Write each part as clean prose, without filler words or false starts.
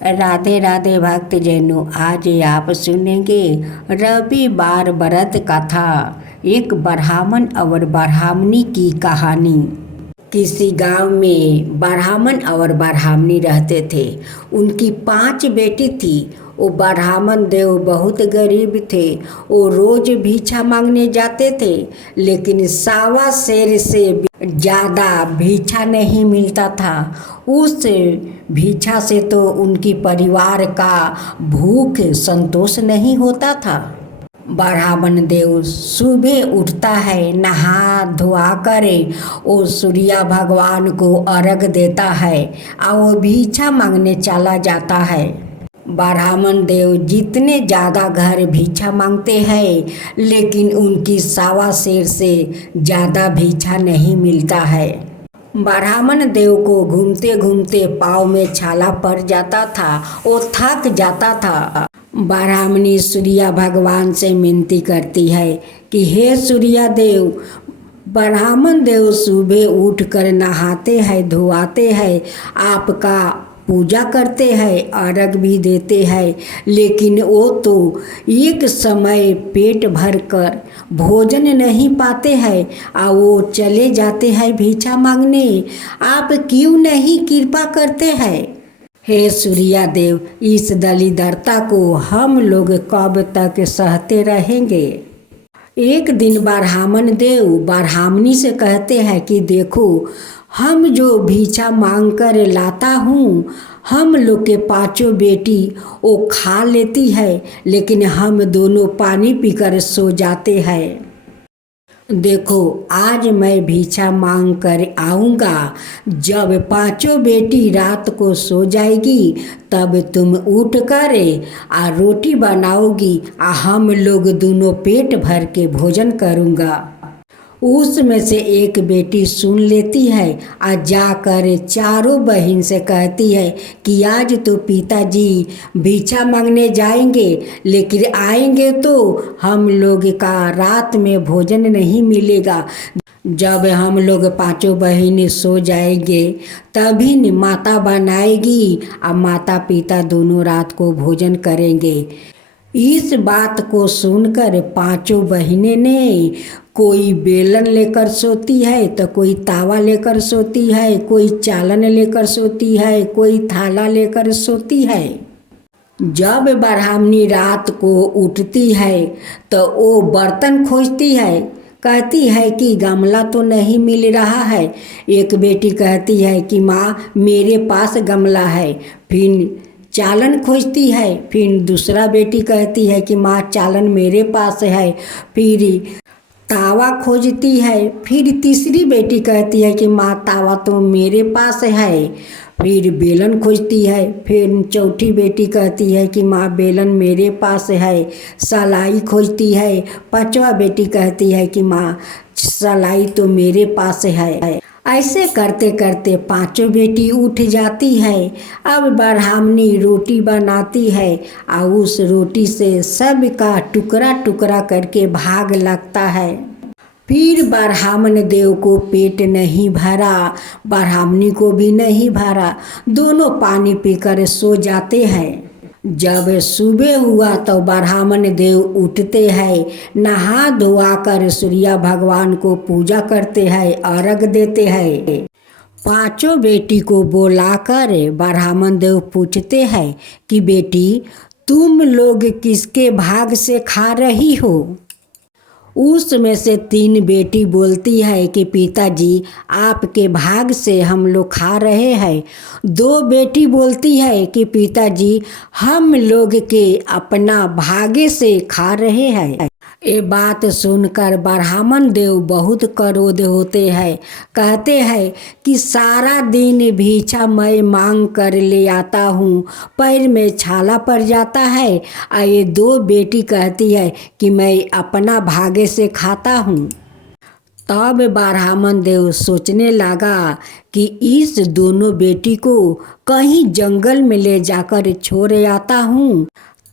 राधे राधे भक्तजनों, आज आप सुनेंगे रविवार व्रत कथा। एक ब्राह्मण और ब्राह्मणी की कहानी। किसी गांव में ब्राह्मण और ब्राह्मणी रहते थे। उनकी 5 बेटी थी। वो ब्राह्मण देव बहुत गरीब थे। वो रोज भिक्षा मांगने जाते थे, लेकिन 1.25 सेर से ज़्यादा भिक्षा नहीं मिलता था। उस भिक्षा से तो उनकी परिवार का भूख संतोष नहीं होता था। ब्राह्मण देव सुबह उठता है, नहा धोआ कर वो सूर्य भगवान को अर्घ देता है और वो भिक्षा मांगने चला जाता है। ब्राह्मण देव जितने ज़्यादा घर भिक्षा मांगते हैं, लेकिन उनकी 1.25 सेर से ज़्यादा भिक्षा नहीं मिलता है। ब्राह्मण देव को घूमते घूमते पाँव में छाला पड़ जाता था। वो थक जाता था। ब्राह्मणी सूर्य भगवान से विनती करती है कि हे सूर्य देव, ब्राह्मण देव सुबह उठकर नहाते हैं, धोआते हैं, आपका पूजा करते हैं, अर्घ भी देते हैं, लेकिन वो तो एक समय पेट भर कर भोजन नहीं पाते हैं और वो चले जाते हैं भिक्षा मांगने। आप क्यों नहीं कृपा करते हैं? हे सूर्य देव, इस दरिद्रता को हम लोग कब तक सहते रहेंगे? एक दिन ब्राह्मण देव ब्राह्मणी से कहते हैं कि देखो, हम जो भिक्षा मांग कर लाता हूँ, हम लोग के 5 बेटी वो खा लेती है, लेकिन हम दोनों पानी पीकर सो जाते हैं। देखो, आज मैं भिक्षा मांग कर आऊँगा। जब 5 बेटी रात को सो जाएगी, तब तुम उठ कर रोटी बनाओगी और हम लोग दोनों पेट भर के भोजन करूँगा। उसमें से एक बेटी सुन लेती है और जाकर 4 बहन से कहती है कि आज तो पिताजी भिक्षा मांगने जाएंगे, लेकिन आएंगे तो हम लोग का रात में भोजन नहीं मिलेगा। जब हम लोग 5 बहनें सो जाएंगे, तभी माता बनाएगी और माता पिता दोनों रात को भोजन करेंगे। इस बात को सुनकर 5 बहनें ने कोई बेलन लेकर सोती है, तो कोई तावा लेकर सोती है, कोई चालन लेकर सोती है, कोई थाला लेकर सोती है। जब ब्राह्मणी रात को उठती है तो वो बर्तन खोजती है। कहती है कि गमला तो नहीं मिल रहा है। एक बेटी कहती है कि माँ, मेरे पास गमला है। फिर चालन खोजती है। फिर दूसरा बेटी कहती है कि माँ, चालन मेरे पास है। फिर तावा खोजती है। फिर तीसरी बेटी कहती है कि माँ, तावा तो मेरे पास है। फिर बेलन खोजती है। फिर चौथी बेटी कहती है कि माँ, बेलन मेरे पास है। सलाई खोजती है। 5वां बेटी कहती है कि माँ, सलाई तो मेरे पास है। ऐसे करते करते 5 बेटी उठ जाती है। अब ब्राह्मणी रोटी बनाती है और उस रोटी से सब का टुकड़ा टुकड़ा करके भाग लगता है। फिर ब्राह्मण देव को पेट नहीं भरा, ब्राह्मणी को भी नहीं भरा। दोनों पानी पीकर सो जाते हैं। जब सुबह हुआ तो ब्राह्मण देव उठते हैं, नहा धोआ कर सूर्य भगवान को पूजा करते हैं, अर्घ देते हैं। 5 बेटी को बुलाकर ब्राह्मण देव पूछते हैं कि बेटी, तुम लोग किसके भाग से खा रही हो? उसमें से 3 बेटी बोलती है कि पिताजी, आपके भाग से हम लोग खा रहे हैं। 2 बेटी बोलती है कि पिताजी, हम लोग के अपना भागे से खा रहे हैं। ये बात सुनकर ब्राह्मण देव बहुत क्रोध होते हैं। कहते हैं कि सारा दिन भिक्षा मैं मांग कर ले आता हूँ, पैर में छाला पड़ जाता है। और ये 2 बेटी कहती है कि मैं अपना भागे से खाता हूँ। तब ब्राह्मण देव सोचने लगा कि इस दोनों बेटी को कहीं जंगल में ले जाकर छोड़ आता हूँ।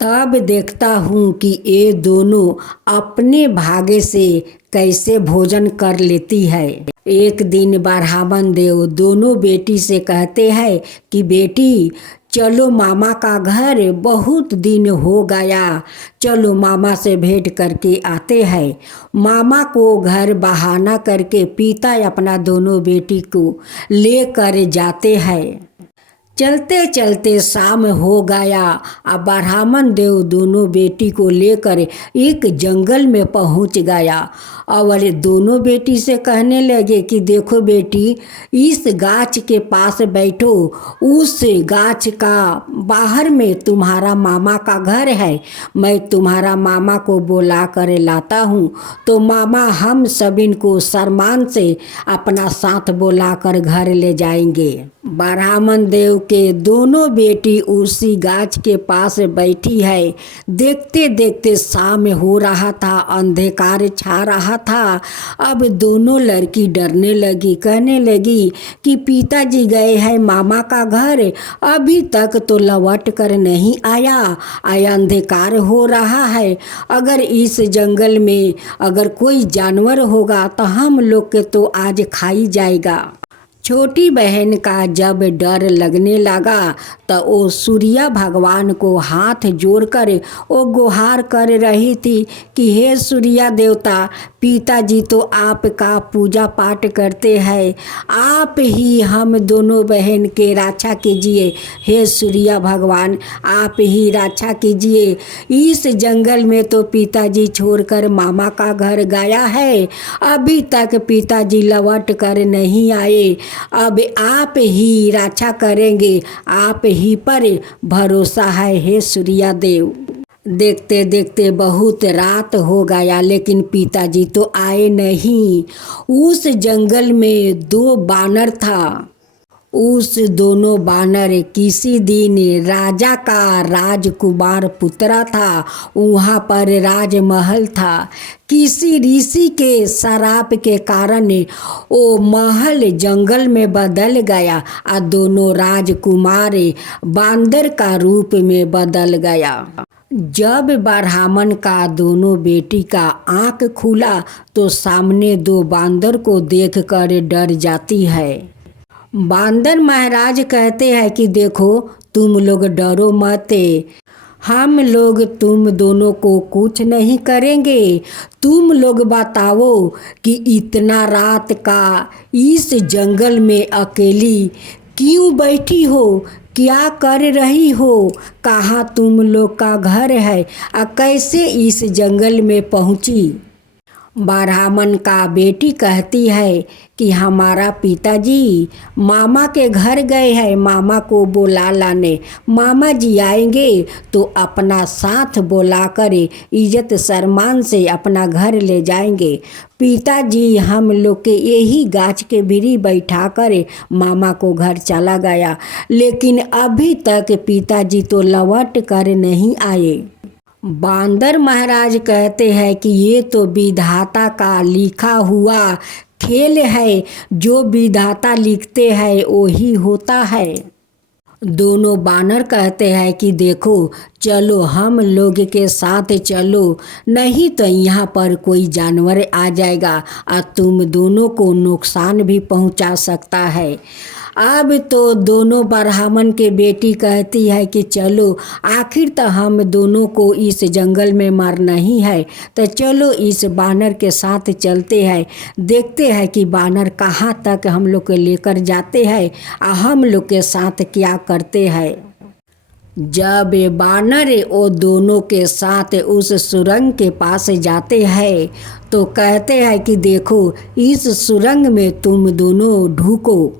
तब देखता हूँ कि ये दोनों अपने भागे से कैसे भोजन कर लेती है। एक दिन ब्राह्मण देव दोनों बेटी से कहते हैं कि बेटी, चलो मामा का घर, बहुत दिन हो गया, चलो मामा से भेंट करके आते हैं। मामा को घर बहाना करके पिता अपना दोनों बेटी को लेकर जाते हैं। चलते चलते शाम हो गया। अब ब्राह्मण देव दोनों बेटी को लेकर एक जंगल में पहुंच गया और दोनों बेटी से कहने लगे कि देखो बेटी, इस गाछ के पास बैठो, उस गाछ का बाहर में तुम्हारा मामा का घर है, मैं तुम्हारा मामा को बुला कर लाता हूँ। तो मामा हम सब इनको सम्मान से अपना साथ बुला कर घर ले जाएंगे। ब्राह्मण देव के दोनों बेटी उसी गाछ के पास बैठी है। देखते देखते शाम हो रहा था, अंधकार छा रहा था। अब दोनों लड़की डरने लगी, कहने लगी कि पिताजी गए हैं मामा का घर, अभी तक तो लौट कर नहीं आया, अंधकार हो रहा है, अगर इस जंगल में अगर कोई जानवर होगा तो हम लोग के तो आज खाई जाएगा। छोटी बहन का जब डर लगने लगा तो वो सूर्य भगवान को हाथ जोड़कर वो गुहार कर रही थी कि हे सूर्य देवता, पिताजी तो आपका पूजा पाठ करते हैं, आप ही हम दोनों बहन के रक्षा कीजिए। हे सूर्य भगवान, आप ही रक्षा कीजिए। इस जंगल में तो पिताजी छोड़कर मामा का घर गया है, अभी तक पिताजी लौट कर नहीं आए, अब आप ही रक्षा करेंगे, आप ही पर भरोसा है हे सूर्य देव। देखते देखते बहुत रात हो गया, लेकिन पिताजी तो आए नहीं। उस जंगल में दो बानर था। उस दोनों बानर किसी दिन राजा का राजकुमार पुत्रा था। वहाँ पर राजमहल था। किसी ऋषि के श्राप के कारण वो महल जंगल में बदल गया और दोनों राजकुमार बांदर का रूप में बदल गया। जब ब्राह्मण का दोनों बेटी का आँख खुला तो सामने दो बांदर को देखकर डर जाती है। बांदर महाराज कहते हैं कि देखो, तुम लोग डरो मत, हम लोग तुम दोनों को कुछ नहीं करेंगे। तुम लोग बताओ कि इतना रात का इस जंगल में अकेली क्यों बैठी हो, क्या कर रही हो, कहाँ तुम लोग का घर है और कैसे इस जंगल में पहुँची। ब्राह्मण का बेटी कहती है कि हमारा पिताजी मामा के घर गए हैं मामा को बुला लाने, मामा जी आएंगे तो अपना साथ बुलाकर इज्जत सम्मान से अपना घर ले जाएंगे। पिताजी हम लोग के यही गाछ के भीरी बैठा कर मामा को घर चला गया, लेकिन अभी तक पिताजी तो लौट कर नहीं आए। बांदर महाराज कहते हैं कि ये तो विधाता का लिखा हुआ खेल है, जो विधाता लिखते हैं वही होता है। दोनों बानर कहते हैं कि देखो, चलो हम लोग के साथ चलो, नहीं तो यहाँ पर कोई जानवर आ जाएगा और तुम दोनों को नुकसान भी पहुँचा सकता है। अब तो दोनों ब्राह्मण के बेटी कहती है कि चलो, आखिर तो हम दोनों को इस जंगल में मरना ही है, तो चलो इस बानर के साथ चलते हैं, देखते हैं कि बानर कहाँ तक हम लोग को लेकर जाते हैं और हम लोग के साथ क्या करते हैं। जब बानर वो दोनों के साथ उस सुरंग के पास जाते हैं तो कहते हैं कि देखो, इस सुरंग में तुम दोनों ढुको।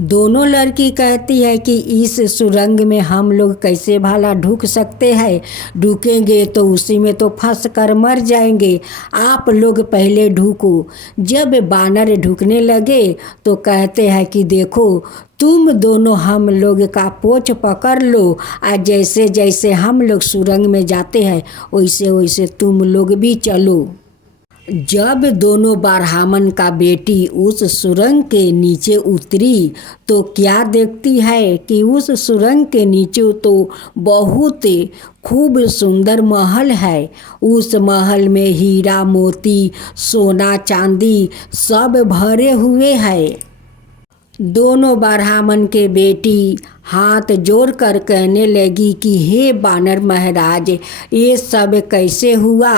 दोनों लड़की कहती है कि इस सुरंग में हम लोग कैसे भला ढुक सकते हैं, ढुकेंगे तो उसी में तो फंस कर मर जाएंगे, आप लोग पहले ढुको। जब बानर ढुकने लगे तो कहते हैं कि देखो, तुम दोनों हम लोग का पोछ पकड़ लो और जैसे जैसे हम लोग सुरंग में जाते हैं वैसे वैसे तुम लोग भी चलो। जब दोनों ब्राह्मण का बेटी उस सुरंग के नीचे उतरी तो क्या देखती है कि उस सुरंग के नीचे तो बहुत खूब सुंदर महल है। उस महल में हीरा मोती सोना चांदी सब भरे हुए हैं। दोनों ब्राह्मण के बेटी हाथ जोड़कर कहने लगी कि हे बानर महाराज, ये सब कैसे हुआ?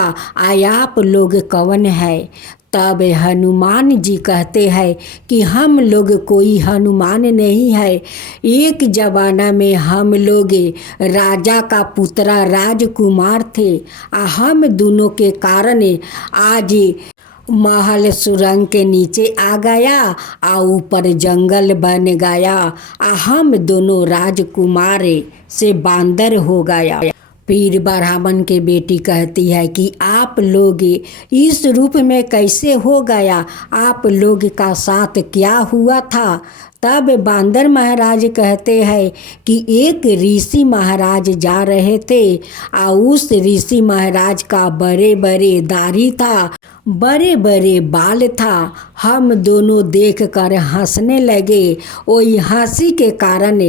आप लोग कौन है? तब हनुमान जी कहते हैं कि हम लोग कोई हनुमान नहीं है। एक जमाना में हम लोग राजा का पुत्रा राजकुमार थे। हम दोनों के कारण आज महल सुरंग के नीचे आ गया, ऊपर जंगल बन गया। हम दोनों राजकुमार से बांदर हो गया। फिर ब्राह्मण के बेटी कहती है कि आप लोग इस रूप में कैसे हो गया? आप लोग का साथ क्या हुआ था? तब बांदर महाराज कहते हैं कि एक ऋषि महाराज जा रहे थे, उस ऋषि महाराज का बड़े बड़े दाढ़ी था, बड़े बड़े बाल था। हम दोनों देखकर हंसने लगे। वही हंसी के कारण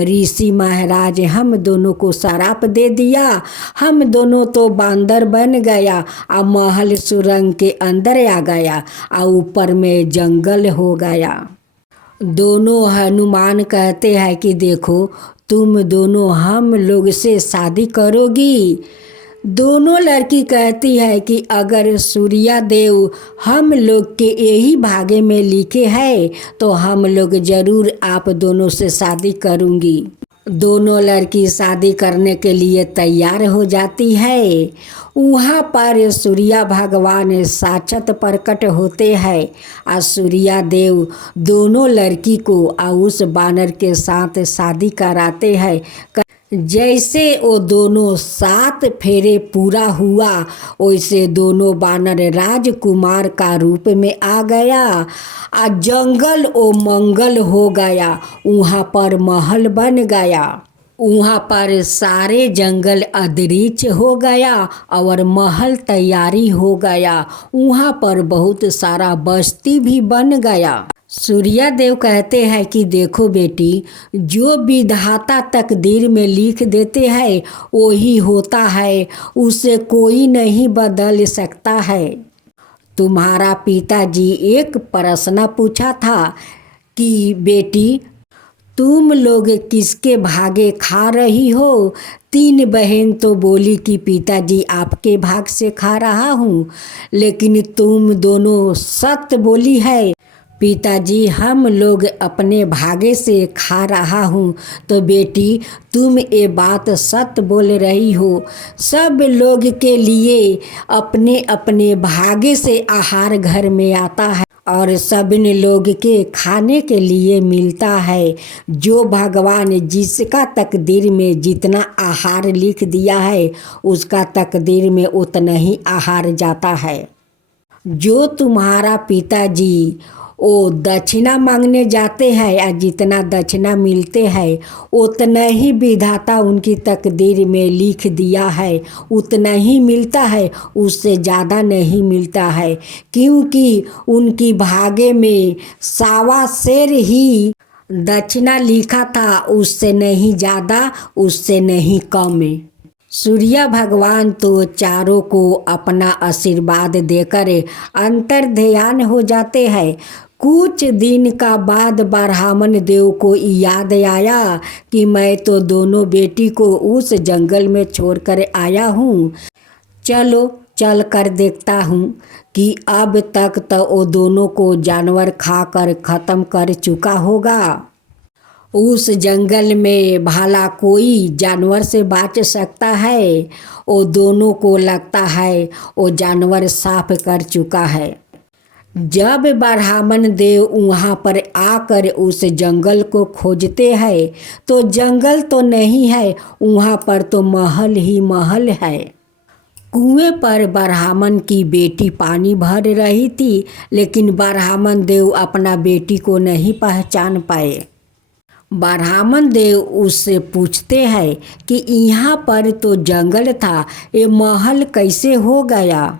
ऋषि महाराज हम दोनों को श्राप दे दिया। हम दोनों तो बांदर बन गया, महल सुरंग के अंदर आ गया, ऊपर में जंगल हो गया। दोनों हनुमान कहते हैं कि देखो, तुम दोनों हम लोग से शादी करोगी? दोनों लड़की कहती है कि अगर सूर्या देव हम लोग के यही भाग्य में लिखे है तो हम लोग ज़रूर आप दोनों से शादी करूँगी। दोनों लड़की शादी करने के लिए तैयार हो जाती है। वहाँ पर सूर्या भगवान साक्षात प्रकट होते हैं। सूर्या देव दोनों लड़की को उस बानर के साथ शादी कराते हैं। जैसे वो दोनों 7 फेरे पूरा हुआ, वैसे दोनों बानर राजकुमार का रूप में आ गया। जंगल ओ मंगल हो गया। वहाँ पर महल बन गया। वहाँ पर सारे जंगल अदृश्य हो गया और महल तैयारी हो गया। वहाँ पर बहुत सारा बस्ती भी बन गया। सूर्या देव कहते हैं कि देखो बेटी, जो विधाता तकदीर में लिख देते हैं वही होता है, उसे कोई नहीं बदल सकता है। तुम्हारा पिताजी एक प्रश्न पूछा था कि बेटी, तुम लोग किसके भागे खा रही हो? 3 बहन तो बोली कि पिताजी आपके भाग से खा रहा हूँ, लेकिन तुम दोनों सत्य बोली है, पिताजी हम लोग अपने भागे से खा रहा हूँ। तो बेटी, तुम ये बात सत्य बोल रही हो। सब लोग के लिए अपने अपने भागे से आहार घर में आता है और सब लोग के खाने के लिए मिलता है। जो भगवान जिसका तकदीर में जितना आहार लिख दिया है, उसका तकदीर में उतना ही आहार जाता है। जो तुम्हारा पिताजी वो दक्षिणा मांगने जाते हैं या जितना दक्षिणा मिलते हैं उतना ही विधाता उनकी तकदीर में लिख दिया है, उतना ही मिलता है, उससे ज़्यादा नहीं मिलता है। क्योंकि उनकी भाग्य में 1.25 शेर ही दक्षिणा लिखा था, उससे नहीं ज़्यादा, उससे नहीं कम। सूर्य भगवान तो चारों को अपना आशीर्वाद देकर अंतर ध्यान हो जाते हैं। कुछ दिन का बाद ब्राह्मण देव को याद आया कि मैं तो दोनों बेटी को उस जंगल में छोड़कर आया हूँ। चलो चल कर देखता हूँ कि अब तक तो वो दोनों को जानवर खाकर ख़त्म कर चुका होगा। उस जंगल में भला कोई जानवर से बच सकता है? वो दोनों को लगता है वो जानवर साफ कर चुका है। जब ब्राह्मण देव वहाँ पर आकर उस जंगल को खोजते हैं तो जंगल तो नहीं है, वहाँ पर तो महल ही महल है। कुएं पर ब्राह्मण की बेटी पानी भर रही थी, लेकिन ब्राह्मण देव अपना बेटी को नहीं पहचान पाए। ब्राह्मण देव उससे पूछते हैं कि यहाँ पर तो जंगल था, ये महल कैसे हो गया?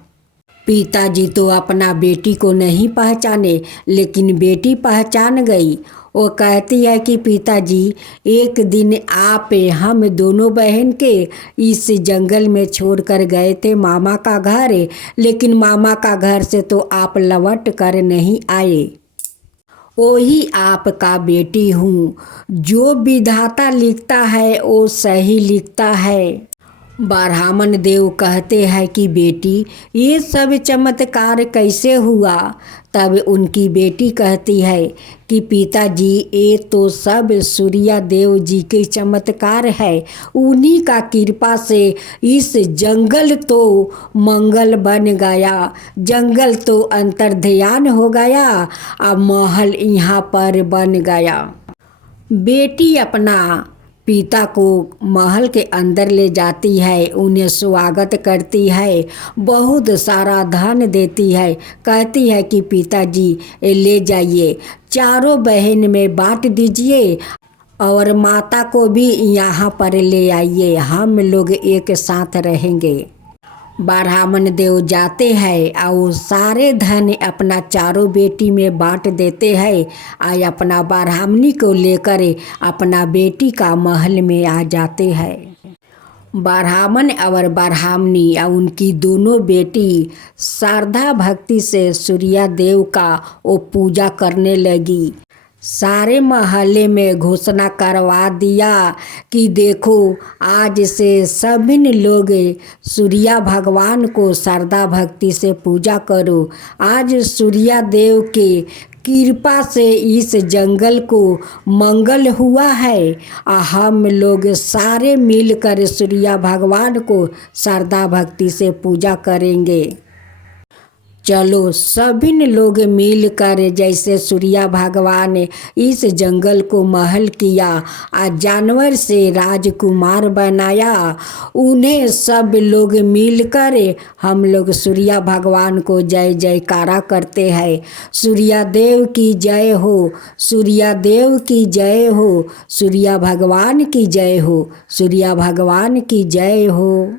पिताजी तो अपना बेटी को नहीं पहचाने, लेकिन बेटी पहचान गई। वो कहती है कि पिताजी, एक दिन आप हम दोनों बहन के इस जंगल में छोड़कर गए थे मामा का घर, लेकिन मामा का घर से तो आप लौट कर नहीं आए। वही आपका बेटी हूँ। जो विधाता लिखता है वो सही लिखता है। ब्राह्मण देव कहते हैं कि बेटी ये सब चमत्कार कैसे हुआ। तब उनकी बेटी कहती है कि पिताजी ये तो सब सूर्या देव जी के चमत्कार है। उन्हीं का कृपा से इस जंगल तो मंगल बन गया, जंगल तो अंतर्ध्यान हो गया, अब महल यहाँ पर बन गया। बेटी अपना पिता को महल के अंदर ले जाती है, उन्हें स्वागत करती है, बहुत सारा धन देती है, कहती है कि पिताजी ले जाइए, चारों बहन में बांट दीजिए और माता को भी यहाँ पर ले आइए, हम लोग एक साथ रहेंगे। ब्राह्मण देव जाते हैं और सारे धन अपना चारों बेटी में बांट देते हैं और अपना ब्राह्मणी को लेकर अपना बेटी का महल में आ जाते हैं। ब्राह्मण और ब्राह्मणी और उनकी दोनों बेटी श्रद्धा भक्ति से सूर्या देव का वो पूजा करने लगी। सारे मोहल्ले में घोषणा करवा दिया कि देखो आज से सभी लोग सूर्या भगवान को श्रद्धा भक्ति से पूजा करो। आज सूर्या देव के कृपा से इस जंगल को मंगल हुआ है और हम लोग सारे मिलकर सूर्या भगवान को श्रद्धा भक्ति से पूजा करेंगे। चलो सभी लोग मिलकर जैसे सूर्या भगवान इस जंगल को महल किया और जानवर से राजकुमार बनाया, उन्हें सब लोग मिलकर हम लोग सूर्या भगवान को जय जयकारा करते हैं। सूर्या देव की जय हो, सूर्या देव की जय हो, सूर्या भगवान की जय हो, सूर्या भगवान की जय हो।